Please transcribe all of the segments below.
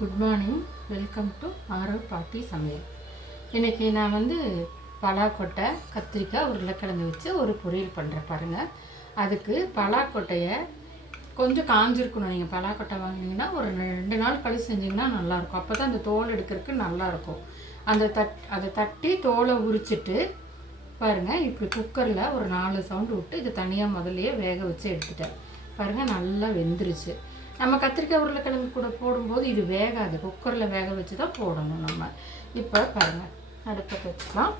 Good morning. Welcome to Aarav பாட்டி சமையல். இன்றைக்கி நான் பலாக்கொட்டை, கத்திரிக்காய், உருளைக்கிழங்கு வச்சு ஒரு பொரியல் பண்ணுறேன் பாருங்கள். அதுக்கு பலாக்கொட்டையை கொஞ்சம் காஞ்சிருக்கணும். நீங்கள் பலாக்கொட்டை வாங்கினீங்கன்னா ஒரு 2 நாள் கழிச்சு செஞ்சிங்கன்னா நல்லாயிருக்கும். அப்போ தான் அந்த தோல் எடுக்கிறதுக்கு நல்லாயிருக்கும். அதை தட்டி தோலை உரிச்சிட்டு பாருங்கள், இப்படி குக்கரில் ஒரு 4 சவுண்டு விட்டு இது தனியாக முதல்லையே வேக வச்சு எடுத்துட்டேன். பாருங்கள், நல்லா வெந்துருச்சு. நம்ம கத்திரிக்காய் உருளைக்கிழங்கு கூட போடும்போது இது வேகாது, குக்கரில் வேக வச்சு தான் போடணும் நம்ம. இப்போ பாருங்கள், அடுப்பை வச்சுக்கலாம்.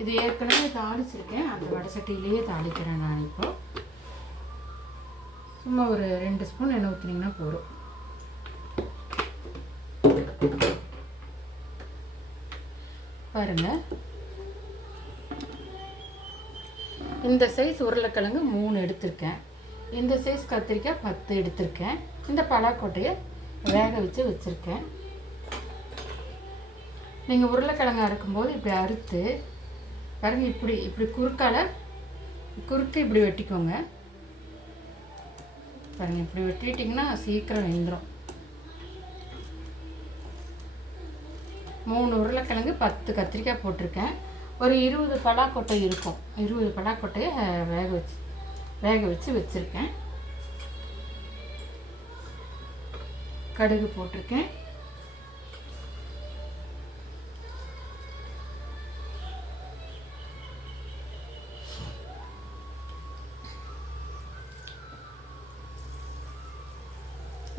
இது ஏற்கனவே தாளிச்சிருக்கேன், அந்த வடை சட்டியிலேயே தாளிக்கிறேன் நான். இப்போ சும்மா ஒரு 2 ஸ்பூன் எண்ணெய் ஊற்றினீங்கன்னா போதும். பாருங்கள், இந்த சைஸ் உருளைக்கிழங்கு 3 எடுத்திருக்கேன். இந்த சைஸ் கத்திரிக்காய் 10 எடுத்திருக்கேன். இந்த பலாக்கொட்டையை வேக வச்சு வச்சுருக்கேன். நீங்கள் உருளைக்கிழங்கா இருக்கும்போது இப்படி அறுத்து பாருங்கள், இப்படி குறுக்க இப்படி வெட்டிக்கோங்க. பாருங்கள், இப்படி வெட்டிட்டிங்கன்னா சீக்கிரம் வெந்துடும். 3 உருளைக்கிழங்கு 10 கத்திரிக்காய் போட்டிருக்கேன். ஒரு 20 பலாக்கொட்டை இருக்கும். 20 பலாக்கொட்டையை வேக வச்சு வச்சுருக்கேன். கடுகு போட்டிருக்கேன்.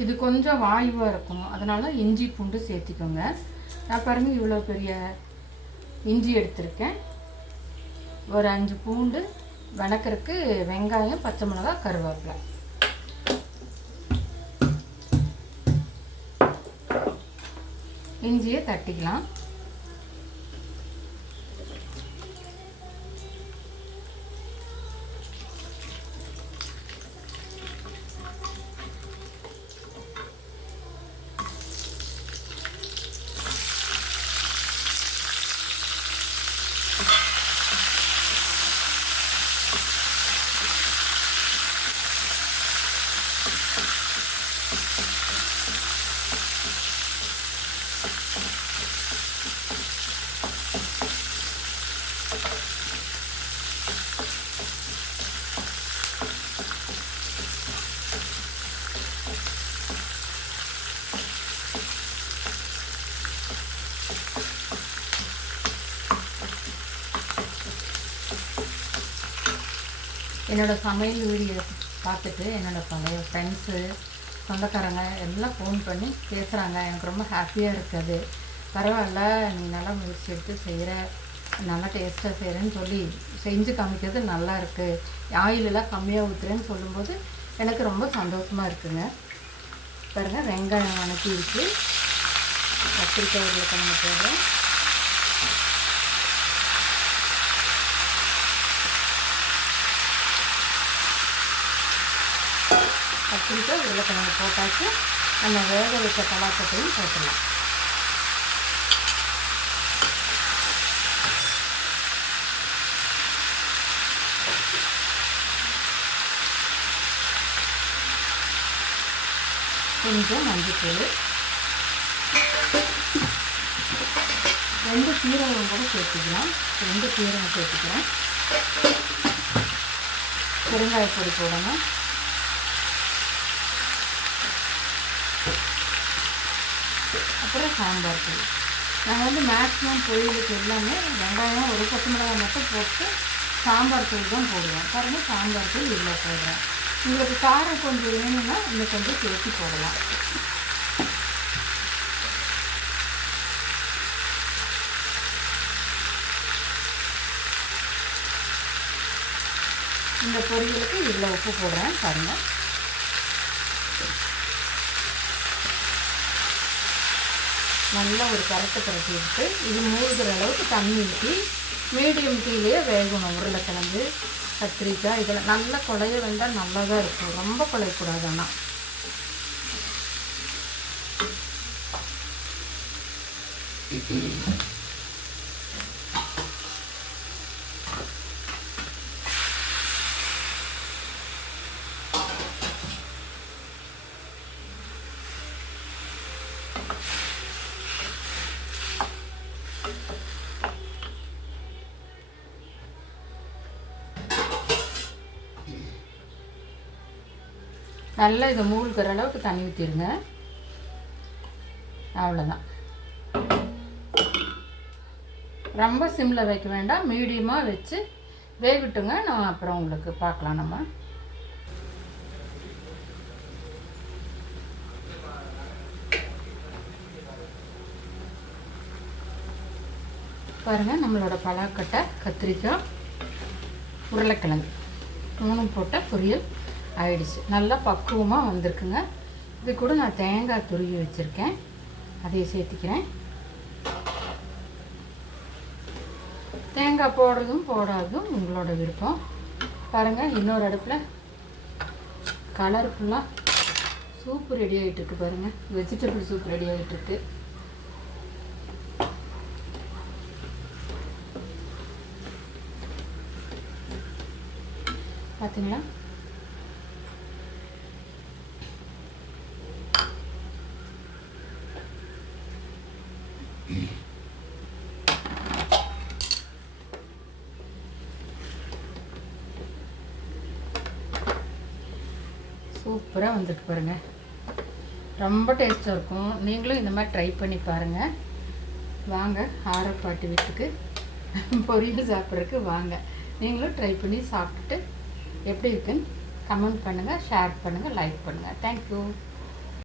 இது கொஞ்சம் வாயுவாக இருக்கும், அதனால் இஞ்சி பூண்டு சேர்த்திக்கோங்க. நான் பாருங்கள், இவ்வளோ பெரிய இஞ்சி எடுத்திருக்கேன். ஒரு 5 பூண்டு, வணக்கறதுக்கு வெங்காயம், பச்சை மிளகாய், கருவேப்பிலை. இஞ்சியை தட்டிக்கலாம். என்னோடய சமையல் வீடியோ பார்த்துட்டு என்னோடய பழைய ஃப்ரெண்ட்ஸு, சொந்தக்காரங்க எல்லாம் ஃபோன் பண்ணி பேசுகிறாங்க. எனக்கு ரொம்ப ஹாப்பியாக இருக்குது. பரவாயில்ல, நீ நல்லா முயற்சி எடுத்து செய்கிற, நல்லா டேஸ்ட்டாக செய்கிறேன்னு சொல்லி செஞ்சு காமிக்கிறது நல்லா இருக்குது, ஆயிலெல்லாம் கம்மியாக ஊற்றுறேன்னு சொல்லும்போது எனக்கு ரொம்ப சந்தோஷமாக இருக்குங்க. பாருங்கள், வெங்காயம் வணக்கி இருக்குது, கத்திரிக்காய் உருளைக்கிழங்கு போடுறேன். கத்திரிக்காய் உருளைக்கிழங்கு போட்டாச்சு. நம்ம வேக வச்ச பலாக்கொட்டையும் போட்டுடலாம். கொஞ்சம் மஞ்சள், 2 சீரகம் கூட சேர்த்துக்கலாம். 2 சீரகம் சேர்த்துக்கிறேன். பெருங்காயப்பொடி போடணும். அப்புறம் சாம்பார் பொடி. நான் மேக்ஸிமம் பொரியலுக்கு எல்லாமே வெங்காயம், ஒரு பச்சை மிளகாய் மட்டும் போட்டு சாம்பார் பொடி தான் போடுவேன். பாருங்கள், சாம்பார் பொடி இவ்வளோ போடுறேன். உங்களுக்கு காரம் கொஞ்சம் வேணும்னா இன்னும் கொஞ்சம் சேர்த்து போடலாம். இந்த பொரியலுக்கு இவ்வளோ உப்பு போடுறேன். பாருங்கள், நல்லா ஒரு கரட்டை எடுத்து இது மூழ்கிற அளவுக்கு தண்ணி ஊற்றி மீடியம் தீயிலே வேகணும். உருளைக்கிழங்கு, கத்திரிக்காய் இதெல்லாம் நல்லா குழைய வேண்டாம், நல்லா தான் இருக்கும், ரொம்ப குழையக்கூடாது. ஆனால் நல்லா இதை மூழ்கிற அளவுக்கு தண்ணி ஊற்றிடுங்க. அவ்வளோதான். ரொம்ப சிம்மில் வைக்க வேண்டாம், மீடியமாக வச்சு வேகட்டுங்க. நான் அப்புறம் உங்களுக்கு பார்க்கலாம். நம்ம பாருங்கள், நம்மளோட பலாக்கொட்டை, கத்திரிக்காய், உருளைக்கிழங்கு 3 போட்ட பொரியல் ஆயிடுச்சு. நல்லா பக்குவமாக வந்திருக்குங்க. இது கூட நான் தேங்காய் துருவி வச்சுருக்கேன், அதையும் சேர்த்திக்கிறேன். தேங்காய் போடுறதும் போடாததும் உங்களோட விருப்பம். பாருங்கள், இன்னொரு அடுப்பில் கலர்ஃபுல்லாக சூப்பு ரெடி ஆகிட்டுருக்கு. பாருங்கள், வெஜிடபிள் சூப் ரெடி ஆகிட்டுருக்கு. பார்த்தீங்களா? சூப்பராக வந்துருக்கு பாருங்கள். ரொம்ப டேஸ்ட்டாக இருக்கும். நீங்களும் இந்த மாதிரி ட்ரை பண்ணி பாருங்கள். வாங்க, ஆரப்பாட்டி வீட்டுக்கு பொரியல் சாப்பிட்றதுக்கு வாங்க. நீங்களும் ட்ரை பண்ணி சாப்பிட்டுட்டு எப்படி இருக்குன்னு கமெண்ட் பண்ணுங்கள், ஷேர் பண்ணுங்கள், லைக் பண்ணுங்கள். தேங்க்யூ.